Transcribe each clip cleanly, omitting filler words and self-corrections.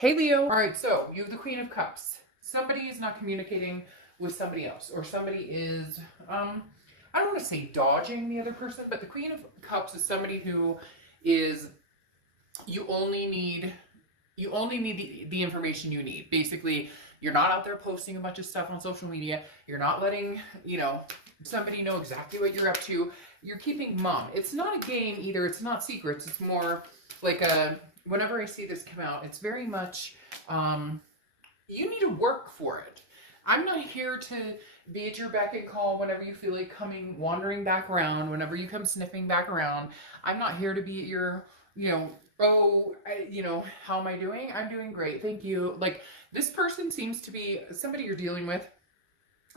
Hey Leo. All right, so you have the Queen of Cups. Somebody is not communicating with somebody else, or somebody is, I don't want to say dodging the other person, but the Queen of Cups is somebody who is, you only need, the information you need. Basically, you're not out there posting a bunch of stuff on social media. You're not letting, somebody know exactly what you're up to. You're keeping mum. It's not a game either. It's not secrets. It's more like whenever I see this come out, it's very much, you need to work for it. I'm not here to be at your beck and call whenever you feel like coming, wandering back around, whenever you come sniffing back around. I'm not here to be at your, how am I doing? I'm doing great. Thank you. Like, this person seems to be somebody you're dealing with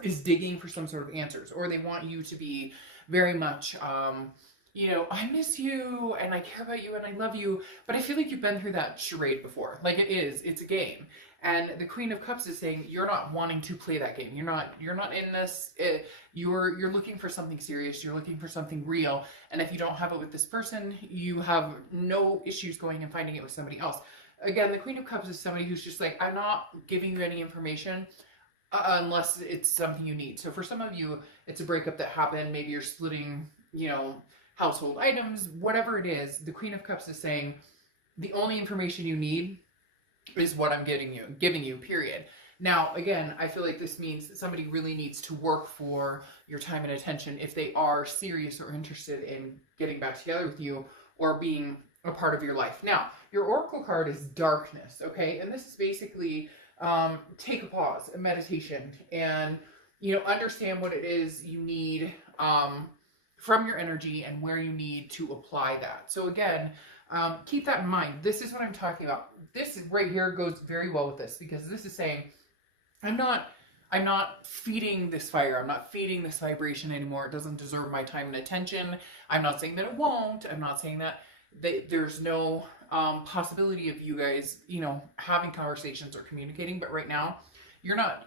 is digging for some sort of answers, or they want you to be very much, I miss you and I care about you and I love you, but I feel like you've been through that charade before. Like, it's a game. And the Queen of Cups is saying you're not wanting to play that game. You're not in this. You're looking for something serious. You're looking for something real. And if you don't have it with this person, you have no issues going and finding it with somebody else. Again, the Queen of Cups is somebody who's just like, I'm not giving you any information unless it's something you need. So for some of you, it's a breakup that happened. Maybe you're splitting, household items, whatever it is. The Queen of Cups is saying the only information you need is what I'm giving you, period. Now, again, I feel like this means that somebody really needs to work for your time and attention if they are serious or interested in getting back together with you or being a part of your life. Now, your Oracle card is darkness, okay? And this is basically take a pause, a meditation, and, understand what it is you need from your energy and where you need to apply that. So again, keep that in mind. This is what I'm talking about. This right here goes very well with this, because this is saying, I'm not feeding this fire. I'm not feeding this vibration anymore. It doesn't deserve my time and attention. I'm not saying that it won't. I'm not saying that there's no possibility of you guys, having conversations or communicating. But right now, you're not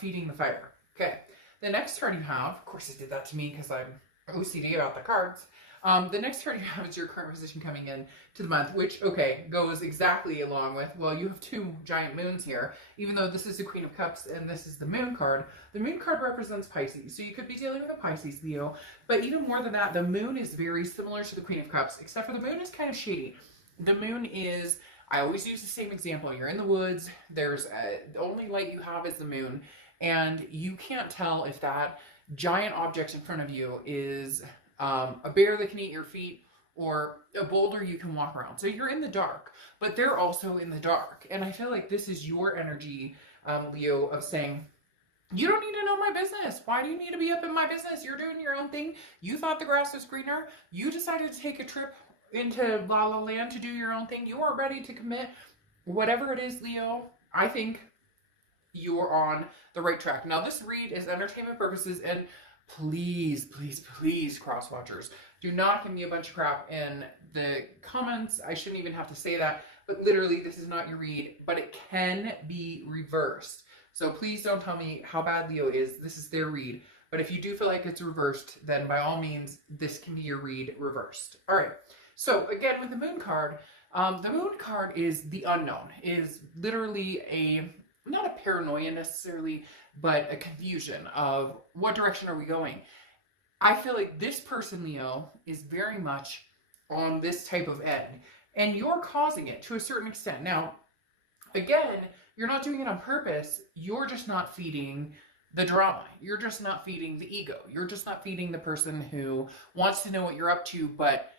feeding the fire. Okay. The next card you have, of course, I did that to me because I'm OCD about the cards. The next card you have is your current position coming in to the month, which, okay, goes exactly along with, well, you have two giant moons here, even though this is the Queen of Cups and this is the moon card. The moon card represents Pisces, so you could be dealing with a Pisces, Leo, but even more than that, the moon is very similar to the Queen of Cups, except for the moon is kind of shady. The moon is, I always use the same example. You're in the woods, the only light you have is the moon, and you can't tell if that giant object in front of you is a bear that can eat your feet or a boulder you can walk around. So you're in the dark, but they're also in the dark. And I feel like this is your energy, Leo, of saying, you don't need to know my business. Why do you need to be up in my business? You're doing your own thing. You thought the grass was greener. You decided to take a trip into La La Land to do your own thing. You are ready to commit. Whatever it is, Leo, I think you're on the right track. Now, this read is entertainment purposes, and please, please, please, cross watchers, do not give me a bunch of crap in the comments. I shouldn't even have to say that, but literally, this is not your read, but it can be reversed. So please don't tell me how bad Leo is. This is their read. But if you do feel like it's reversed, then by all means, this can be your read reversed. All right. So again, with the moon card is the unknown, is literally not a paranoia necessarily, but a confusion of what direction are we going. I feel like this person, Leo, is very much on this type of end, and you're causing it to a certain extent. Now, again, you're not doing it on purpose. You're just not feeding the drama. You're just not feeding the ego. You're just not feeding the person who wants to know what you're up to, but,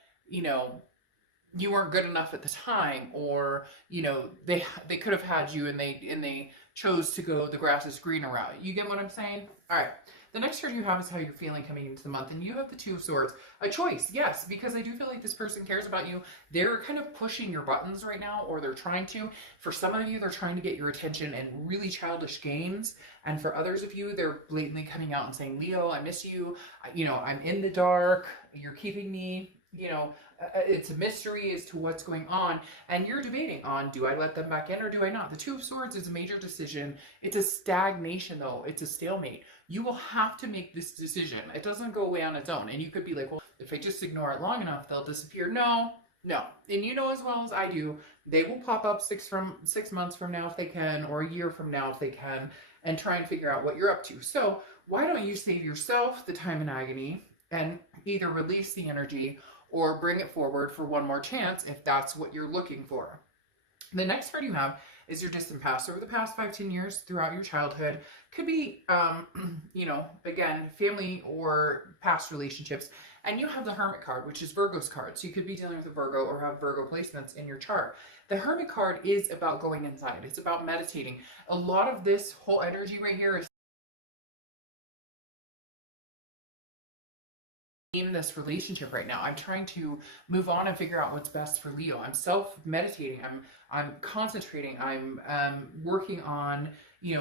you weren't good enough at the time, or, they could have had you and they chose to go the grass is greener route. You get what I'm saying? All right. The next card you have is how you're feeling coming into the month, and you have the Two of Swords. A choice, yes, because I do feel like this person cares about you. They're kind of pushing your buttons right now, or they're trying to. For some of you, they're trying to get your attention in really childish games, and for others of you, they're blatantly coming out and saying, Leo, I miss you. I'm in the dark. You're keeping me. It's a mystery as to what's going on, and you're debating on, do I let them back in or do I not? The Two of Swords is a major decision. It's a stagnation, though. It's a stalemate. You will have to make this decision. It doesn't go away on its own, and you could be like, well, if I just ignore it long enough, they'll disappear. No, No. And you know as well as I do, they will pop up 6 months from now if they can, or a year from now if they can, and try and figure out what you're up to. So why don't you save yourself the time and agony and either release the energy or bring it forward for one more chance if that's what you're looking for. The next card you have is your distant past. Over the past 5-10 years throughout your childhood, could be, again, family or past relationships. And you have the Hermit card, which is Virgo's card. So you could be dealing with a Virgo or have Virgo placements in your chart. The Hermit card is about going inside. It's about meditating. A lot of this whole energy right here is in this relationship right now. I'm trying to move on and figure out what's best for Leo. I'm self-meditating. I'm concentrating. I'm working on,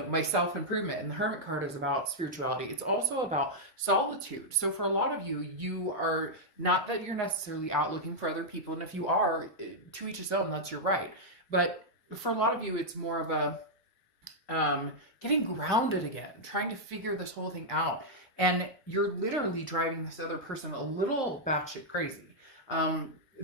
my self-improvement. And the Hermit card is about spirituality. It's also about solitude. So for a lot of you, you are not that you're necessarily out looking for other people. And if you are, to each his own, that's your right. But for a lot of you, it's more of a getting grounded again, trying to figure this whole thing out. And you're literally driving this other person a little batshit crazy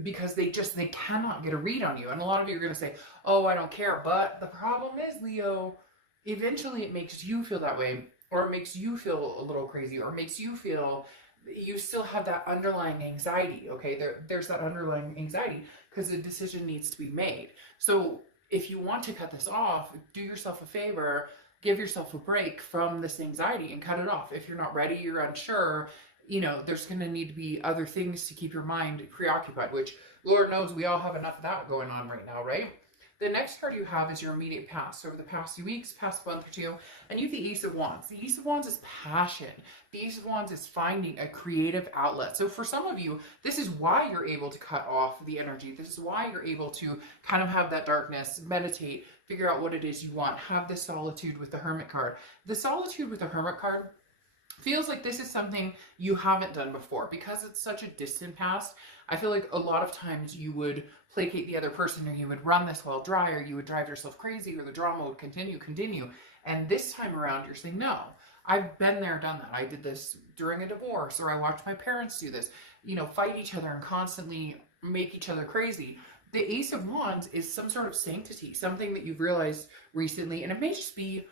because they cannot get a read on you. And a lot of you are going to say, oh, I don't care. But the problem is, Leo, eventually it makes you feel that way, or it makes you feel a little crazy, or it makes you feel you still have that underlying anxiety. Okay, there's that underlying anxiety because the decision needs to be made. So if you want to cut this off, do yourself a favor. Give yourself a break from this anxiety and cut it off. If you're not ready, you're unsure, there's going to need to be other things to keep your mind preoccupied, which Lord knows we all have enough of that going on right now, right? The next card you have is your immediate past. So over the past few weeks, past month or two, and you have the Ace of Wands. The Ace of Wands is passion. The Ace of Wands is finding a creative outlet. So for some of you, this is why you're able to cut off the energy. This is why you're able to kind of have that darkness, meditate, figure out what it is you want, have this solitude with the Hermit card. The solitude with the Hermit card feels like this is something you haven't done before because it's such a distant past. I feel like a lot of times you would placate the other person, or you would run this well dry, or you would drive yourself crazy, or the drama would continue. And this time around, you're saying, no, I've been there, done that. I did this during a divorce, or I watched my parents do this, fight each other and constantly make each other crazy. The Ace of Wands is some sort of sanctity, something that you've realized recently, and it may just be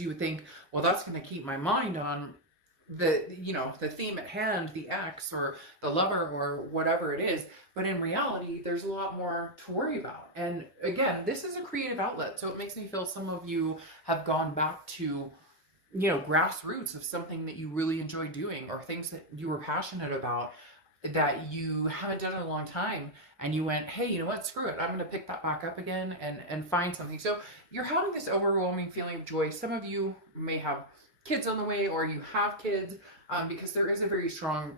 you would think, well, that's going to keep my mind on the theme at hand, the ex or the lover or whatever it is. But in reality, there's a lot more to worry about. And again, this is a creative outlet. So it makes me feel some of you have gone back to, grassroots of something that you really enjoy doing, or things that you were passionate about that you haven't done in a long time, and you went, hey, you know what, screw it, I'm going to pick that back up again and find something. So you're having this overwhelming feeling of joy. Some of you may have kids on the way, or you have kids, because there is a very strong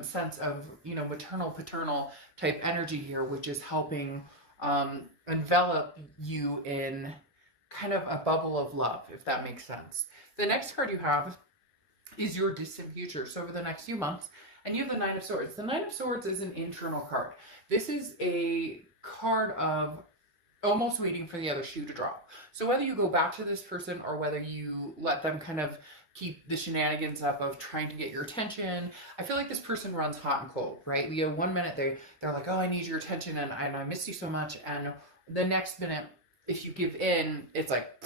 sense of, maternal, paternal type energy here, which is helping envelop you in kind of a bubble of love, if that makes sense. The next card you have is your distant future. So over the next few months, and you have the Nine of Swords. The Nine of Swords is an internal card. This is a card of almost waiting for the other shoe to drop. So whether you go back to this person, or whether you let them kind of keep the shenanigans up of trying to get your attention, I feel like this person runs hot and cold, right? Leo, one minute they're like, oh, I need your attention, and I miss you so much. And the next minute, if you give in, it's like,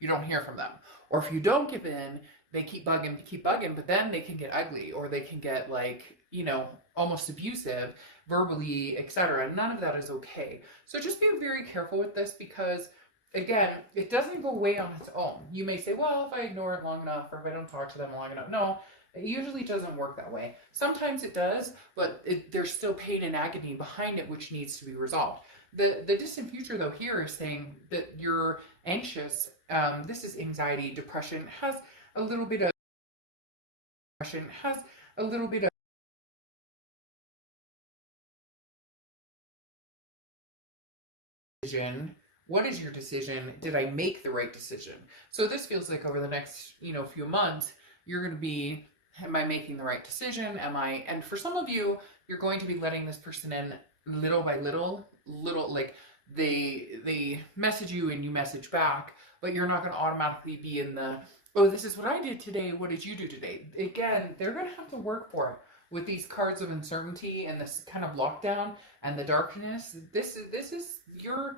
you don't hear from them. Or if you don't give in, they keep bugging, but then they can get ugly, or they can get like, almost abusive, verbally, etc. None of that is okay. So just be very careful with this, because again, it doesn't go away on its own. You may say, well, if I ignore it long enough, or if I don't talk to them long enough. No, it usually doesn't work that way. Sometimes it does, but there's still pain and agony behind it, which needs to be resolved. The distant future, though, here is saying that you're anxious. This is anxiety, depression, has a little bit of decision. What is your decision? Did I make the right decision? So this feels like over the next, few months, you're going to be, am I making the right decision? And for some of you, you're going to be letting this person in little by little, like they message you and you message back, but you're not going to automatically be in the, oh, this is what I did today, what did you do today? Again, they're going to have to work for it. With these cards of uncertainty and this kind of lockdown and the darkness, this is you're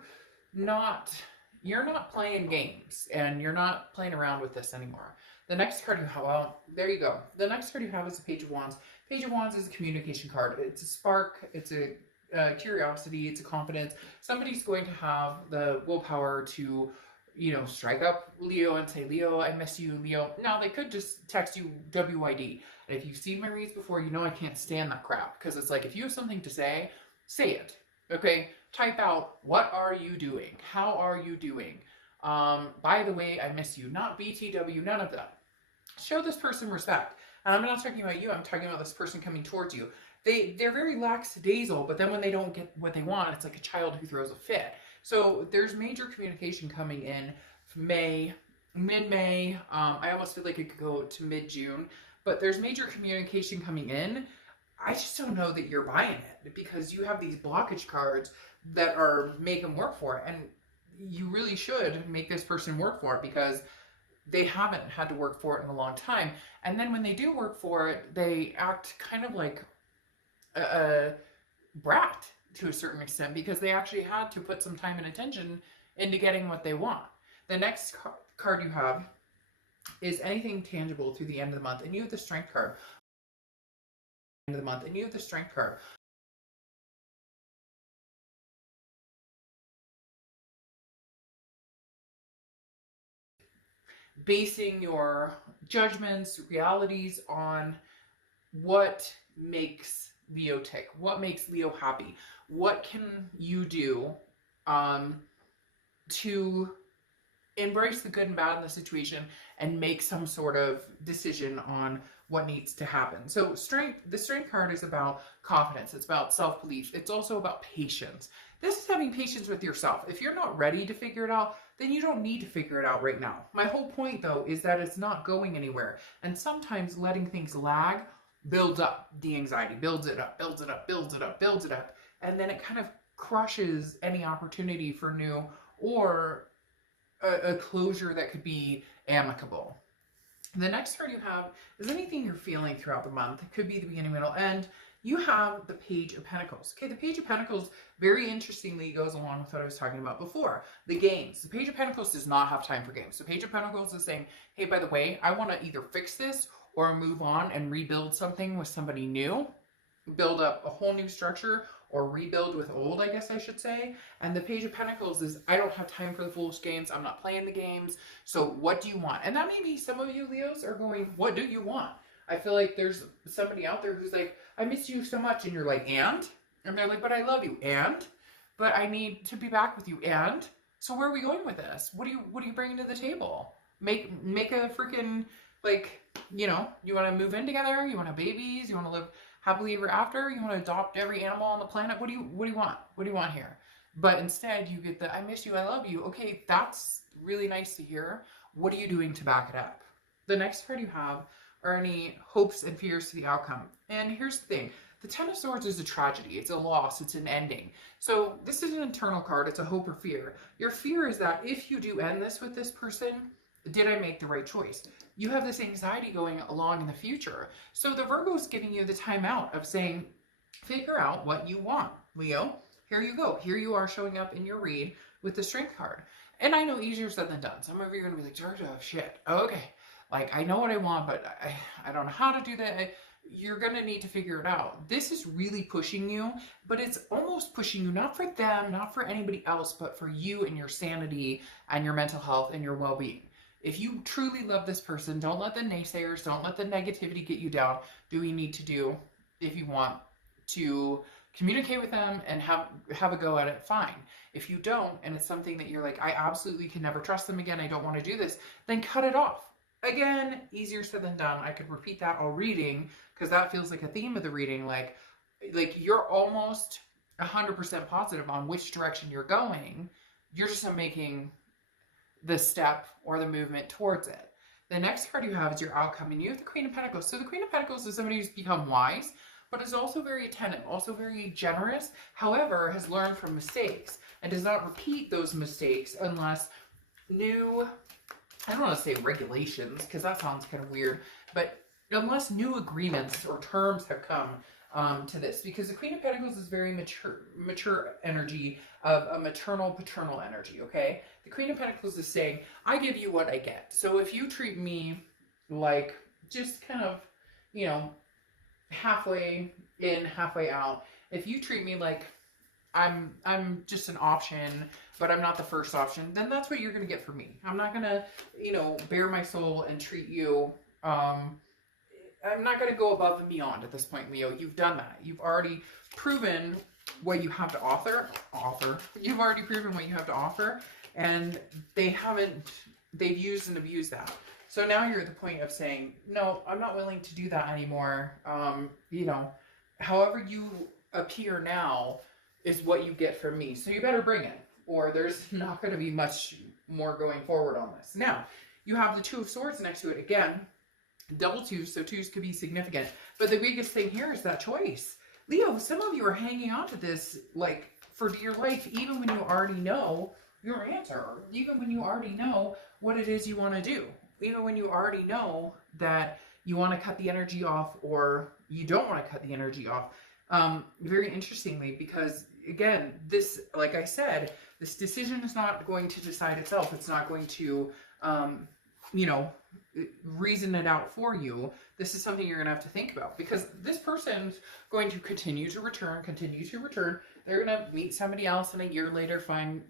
not playing games, and you're not playing around with this anymore. The next card you have, well, there you go. The next card you have is the Page of Wands. Page of Wands is a communication card. It's a spark. It's a curiosity. It's a confidence. Somebody's going to have the willpower to, you know, strike up Leo and say, Leo, I miss you, Leo. Now, they could just text you WID. And if you've seen my reads before, you know I can't stand that crap. Because it's like, if you have something to say it. Okay? Type out, what are you doing? How are you doing? By the way, I miss you. Not BTW, none of that. Show this person respect. And I'm not talking about you, I'm talking about this person coming towards you. They're very lackadaisical, but then when they don't get what they want, it's like a child who throws a fit. So there's major communication coming in May, mid-May. I almost feel like it could go to mid-June, but there's major communication coming in. I just don't know that you're buying it, because you have these blockage cards that are make them work for it. And you really should make this person work for it, because they haven't had to work for it in a long time. And then when they do work for it, they act kind of like a brat to a certain extent, because they actually had to put some time and attention into getting what they want. The next card you have is anything tangible through the end of the month, and you have the Strength card. End of the month, and you have the Strength card. Basing your judgments, realities on what makes Leo tick, what makes Leo happy, what can you do to embrace the good and bad in the situation and make some sort of decision on what needs to happen. So the Strength card is about confidence. It's about self-belief. It's also about patience. This is having patience with yourself. If you're not ready to figure it out, then you don't need to figure it out right now. My whole point, though, is that it's not going anywhere. And sometimes letting things lag builds up the anxiety, builds it up, builds it up, builds it up, builds it up. And then it kind of crushes any opportunity for new or a closure that could be amicable. The next card you have is anything you're feeling throughout the month. It could be the beginning, middle, end. You have the Page of Pentacles. Okay, the Page of Pentacles, very interestingly, goes along with what I was talking about before. The games. The Page of Pentacles does not have time for games. The Page of Pentacles is saying, hey, by the way, I want to either fix this or move on and rebuild something with somebody new. Build up a whole new structure, or rebuild with old, I guess I should say. And the Page of Pentacles is, I don't have time for the foolish games. I'm not playing the games. So what do you want? And that may be some of you Leos are going, what do you want? I feel like there's somebody out there who's like, I miss you so much. And you're like, and? And they're like, but I love you. And? But I need to be back with you. And? So where are we going with this? What are you bringing to the table? Make a freaking, like, you know, you want to move in together? You want to have babies? You want to live happily ever after? You want to adopt every animal on the planet? What do you want? What do you want here? But instead you get the, I miss you, I love you. Okay, that's really nice to hear. What are you doing to back it up? The next card you have are any hopes and fears to the outcome. And here's the thing. The Ten of Swords is a tragedy. It's a loss. It's an ending. So this is an internal card. It's a hope or fear. Your fear is that if you do end this with this person, did I make the right choice? You have this anxiety going along in the future. So the Virgo is giving you the time out of saying, figure out what you want, Leo. Here you go. Here you are showing up in your read with the Strength card. And I know easier said than done. Some of you are going to be like, Georgia, shit. Okay. Like, I know what I want, but I don't know how to do that. You're going to need to figure it out. This is really pushing you, but it's almost pushing you, not for them, not for anybody else, but for you and your sanity and your mental health and your well-being. If you truly love this person, don't let the naysayers, don't let the negativity get you down. Do what you need to do if you want to communicate with them and have a go at it, fine. If you don't, and it's something that you're like, I absolutely can never trust them again, I don't want to do this, then cut it off. Again, easier said than done. I could repeat that all reading, because that feels like a theme of the reading. Like you're almost 100% positive on which direction you're going. You're just not making the step or the movement towards it. The next card you have is your outcome, and you have the Queen of Pentacles. So the Queen of Pentacles is somebody who's become wise. but is also very attentive, also very generous, however, has learned from mistakes and does not repeat those mistakes unless new, I don't want to say regulations, because that sounds kind of weird, but unless new agreements or terms have come to this, because the Queen of Pentacles is very mature energy of a maternal, paternal energy, okay? The Queen of Pentacles is saying, I give you what I get. So if you treat me like just kind of, you know, halfway in, halfway out, if you treat me like I'm just an option, but I'm not the first option, then that's what you're going to get from me. I'm not going to, you know, bare my soul and treat you, I'm not going to go above and beyond at this point, Leo. You've done that. You've already proven what you have to offer. You've already proven what you have to offer, and they've used and abused that. So now you're at the point of saying, no, I'm not willing to do that anymore. You know, however you appear now is what you get from me. So you better bring it, or there's not going to be much more going forward on this. Now, you have the Two of Swords next to it again. Double twos, so twos could be significant. But the biggest thing here is that choice. Leo, some of you are hanging on to this like for dear life, even when you already know your answer, even when you already know what it is you want to do, even when you already know that you want to cut the energy off or you don't want to cut the energy off. Very interestingly, because again, this, like I said, this decision is not going to decide itself. It's not going to, you know, reason it out for you. This is something you're going to have to think about, because this person's going to continue to return. They're going to meet somebody else, and a year later find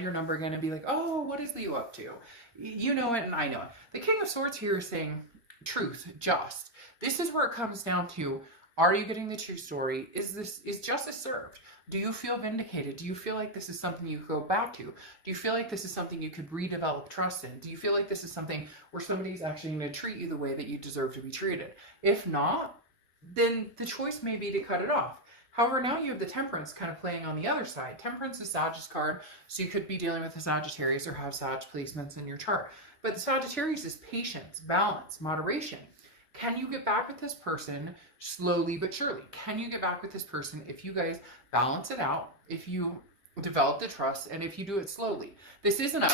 your number again and be like, oh, what is Leo up to? You know it, and I know it. The King of Swords here is saying truth, just. This is where it comes down to, are you getting the true story? Is justice served? Do you feel vindicated? Do you feel like this is something you go back to? Do you feel like this is something you could redevelop trust in? Do you feel like this is something where somebody's actually going to treat you the way that you deserve to be treated? If not, then the choice may be to cut it off. However, now you have the Temperance kind of playing on the other side. Temperance is Sagittarius card, so you could be dealing with a Sagittarius or have Sag placements in your chart. But the Sagittarius is patience, balance, moderation. Can you get back with this person slowly but surely? Can you get back with this person if you guys balance it out, if you develop the trust, and if you do it slowly? This isn't a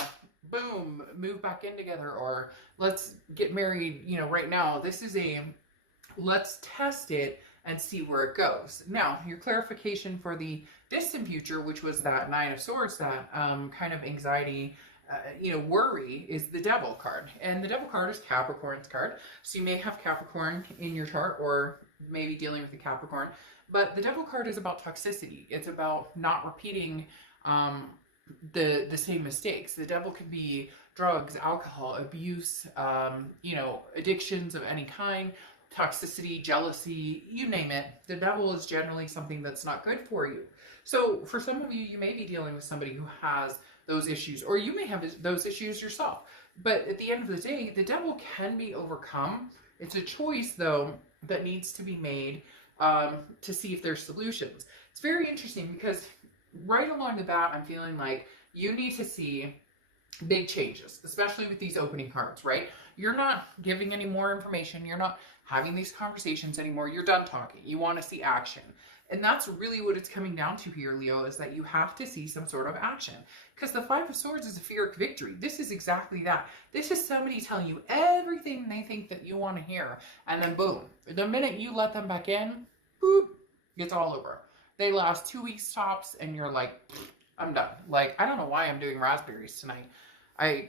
boom, move back in together, or let's get married, you know, right now. This is a let's test it and see where it goes. Now, your clarification for the distant future, which was that Nine of Swords, that kind of anxiety, you know, worry, is the Devil card. And the Devil card is Capricorn's card. So you may have Capricorn in your chart, or maybe dealing with the Capricorn. But the Devil card is about toxicity. It's about not repeating the same mistakes. The Devil could be drugs, alcohol, abuse, you know, addictions of any kind, toxicity, jealousy, you name it. The Devil is generally something that's not good for you. So for some of you, you may be dealing with somebody who has those issues, or you may have those issues yourself. But at the end of the day, the Devil can be overcome. It's a choice, though, that needs to be made to see if there's solutions. It's very interesting because right along the bat, I'm feeling like you need to see big changes, especially with these opening cards, right? You're not giving any more information. You're not having these conversations anymore. You're done talking. You want to see action. And that's really what it's coming down to here, Leo, is that you have to see some sort of action. Because the Five of Swords is a Pyrrhic victory. This is exactly that. This is somebody telling you everything they think that you want to hear. And then boom, the minute you let them back in, boop, it's all over. They last 2 weeks tops, and you're like, I'm done. Like, I don't know why I'm doing raspberries tonight. I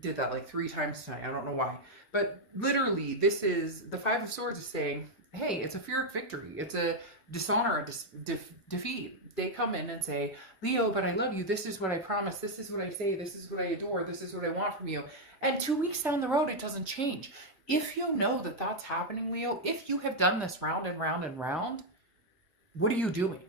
did that like 3 times tonight. I don't know why. But literally, this is, the Five of Swords is saying, hey, it's a Pyrrhic victory. It's a dishonor, a defeat. They come in and say, Leo, but I love you. This is what I promise. This is what I say. This is what I adore. This is what I want from you. And 2 weeks down the road, it doesn't change. If you know that that's happening, Leo, if you have done this round and round and round, what are you doing?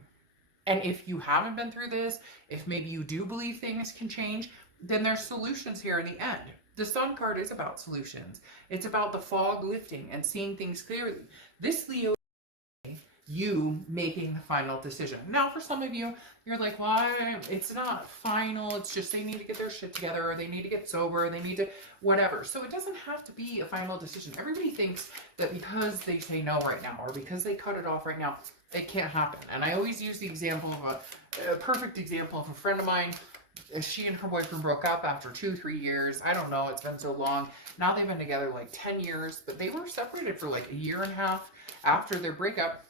And if you haven't been through this, if maybe you do believe things can change, then there's solutions here in the end. The Sun card is about solutions. It's about the fog lifting and seeing things clearly. This Leo, you making the final decision. Now, for some of you, you're like, well, it's not final. It's just they need to get their shit together, or they need to get sober, or they need to whatever. So it doesn't have to be a final decision. Everybody thinks that because they say no right now, or because they cut it off right now, it can't happen. And I always use the example of a perfect example of a friend of mine. She and her boyfriend broke up after 2-3 years. I don't know. It's been so long. Now they've been together like 10 years, but they were separated for like 1.5 years after their breakup.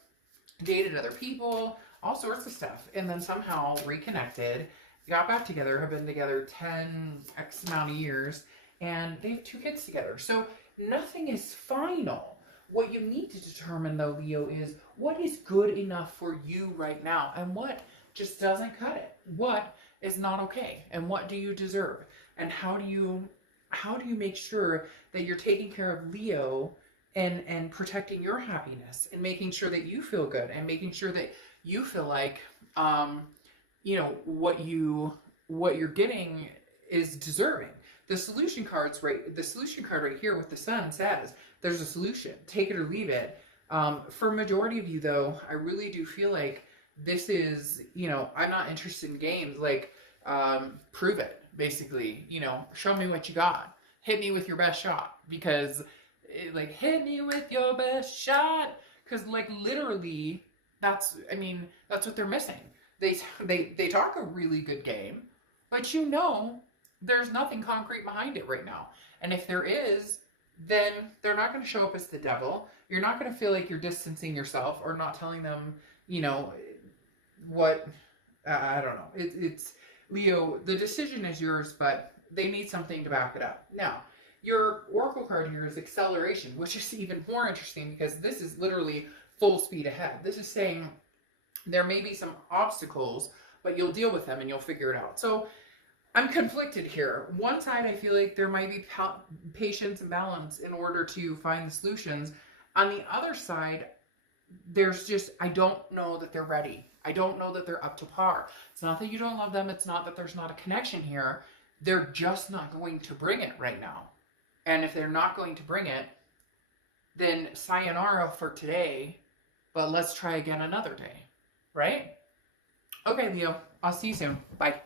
Dated other people, all sorts of stuff, and then somehow reconnected, got back together, have been together 10x amount of years, and they have 2 kids together. So nothing is final. What you need to determine, though, Leo, is what is good enough for you right now, and what just doesn't cut it. What is not okay, and what do you deserve, and how do you make sure that you're taking care of Leo and protecting your happiness, and making sure that you feel good, and making sure that you feel like, you know, what you're getting is deserving. The solution card right here with the sun says there's a solution. Take it or leave it. For a majority of you, though, I really do feel like this is, you know, I'm not interested in games. Like, prove it, basically. You know, show me what you got. Hit me with your best shot, because like, hit me with your best shot, because like literally that's what they're missing. They talk a really good game, but you know there's nothing concrete behind it right now. And if there is, then they're not going to show up as the devil. You're not going to feel like you're distancing yourself or not telling them, you know, what, I don't know. It's Leo, the decision is yours, but they need something to back it up. Now, your oracle card here is acceleration, which is even more interesting because this is literally full speed ahead. This is saying there may be some obstacles, but you'll deal with them and you'll figure it out. So I'm conflicted here. One side, I feel like there might be patience and balance in order to find the solutions. On the other side, there's just, I don't know that they're ready. I don't know that they're up to par. It's not that you don't love them. It's not that there's not a connection here. They're just not going to bring it right now. And if they're not going to bring it, then sayonara for today, but let's try again another day, right? Okay, Leo, I'll see you soon. Bye.